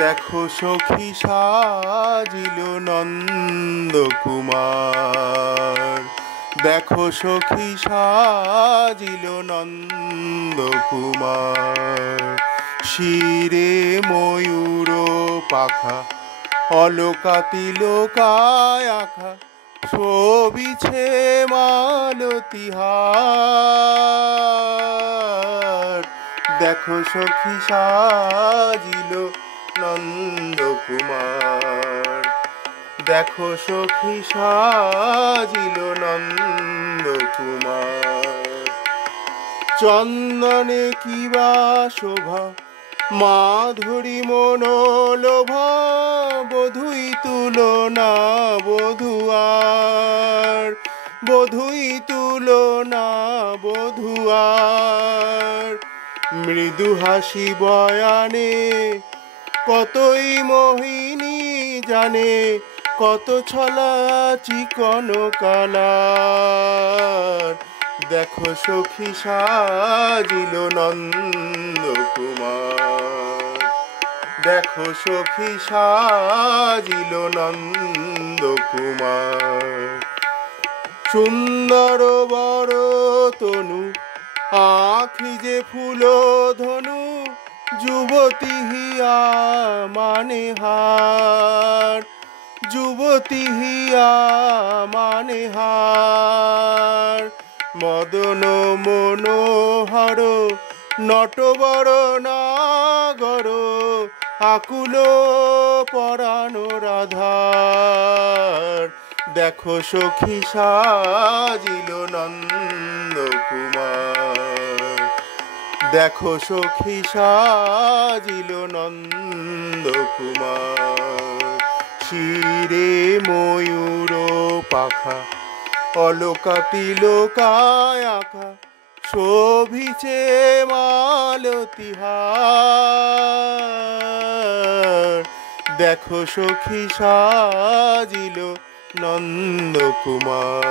দেখো সখী সাজিল নন্দকুমার, দেখো সখী সাজিল নন্দকুমার। শিরে ময়ূর পাখা, অলকা তিলকায় আঁখা, শোভিছে মালতীহার। দেখো সখী সাজিল নন্দকুমার, দেখো সখী সাজিল নন্দকুমার। চন্দনে কিবা শোভা, মাধুরী মনোলোভা, বধুই তুলনা বধুয়ার, বধুই তুলনা বধুয়ার। মৃদু হাসি বয়ানে কতই মোহিনী জানে, কত ছলা চিকন কালার। দেখো সখী সাজিল নন্দকুমার, দেখো সখী সাজিল নন্দকুমার। সুন্দর বড় তনু, আঁখি যে ফুল ধনু, যুবতী হিয়া মানে হার, যুবতী হিয়া মানে হার। মদন মনোহর নটবর নাগর, আকুল পরাণ রাধার। দেখো সখী সাজিল নন্দকুমার, দেখো সখী সাজিল নন্দকুমার। শিরে ময়ূর পাখা, অলকা তিলকায় আঁখা, শোভিছে মালতীহার। দেখো সখী সাজিল নন্দকুমার,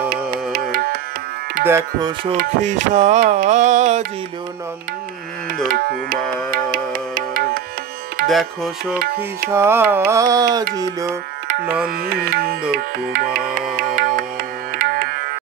দেখো সখী সাজিল নন্দকুমার, দেখো সখী সাজিল নন্দকুমার।